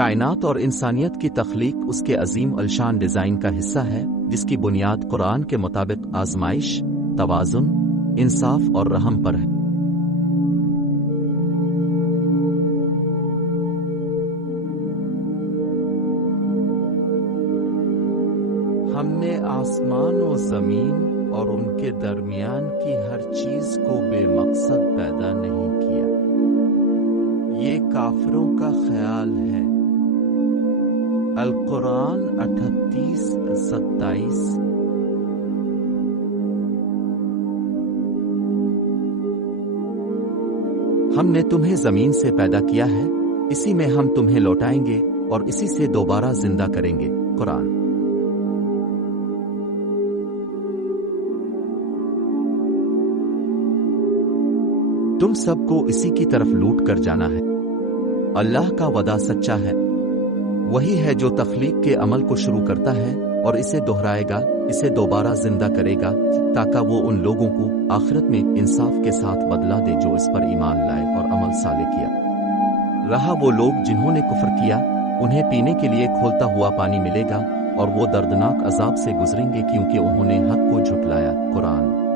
کائنات اور انسانیت کی تخلیق اس کے عظیم الشان ڈیزائن کا حصہ ہے، جس کی بنیاد قرآن کے مطابق آزمائش، توازن، انصاف اور رحم پر ہے۔ ہم نے آسمان و زمین اور ان کے درمیان کی ہر چیز کو بے مقصد پیدا نہیں کیا۔ یہ کافروں کا خیال ہے۔ القرآن 38-27۔ ہم نے تمہیں زمین سے پیدا کیا ہے، اسی میں ہم تمہیں لوٹائیں گے اور اسی سے دوبارہ زندہ کریں گے۔ قرآن۔ تم سب کو اسی کی طرف لوٹ کر جانا ہے۔ اللہ کا وعدہ سچا ہے۔ وہی ہے جو تخلیق کے عمل کو شروع کرتا ہے اور اسے دہرائے گا، اسے دوبارہ زندہ کرے گا تاکہ وہ ان لوگوں کو آخرت میں انصاف کے ساتھ بدلہ دے جو اس پر ایمان لائے اور عمل صالح کیا۔ رہا وہ لوگ جنہوں نے کفر کیا، انہیں پینے کے لیے کھولتا ہوا پانی ملے گا اور وہ دردناک عذاب سے گزریں گے کیونکہ انہوں نے حق کو جھٹلایا۔ قرآن۔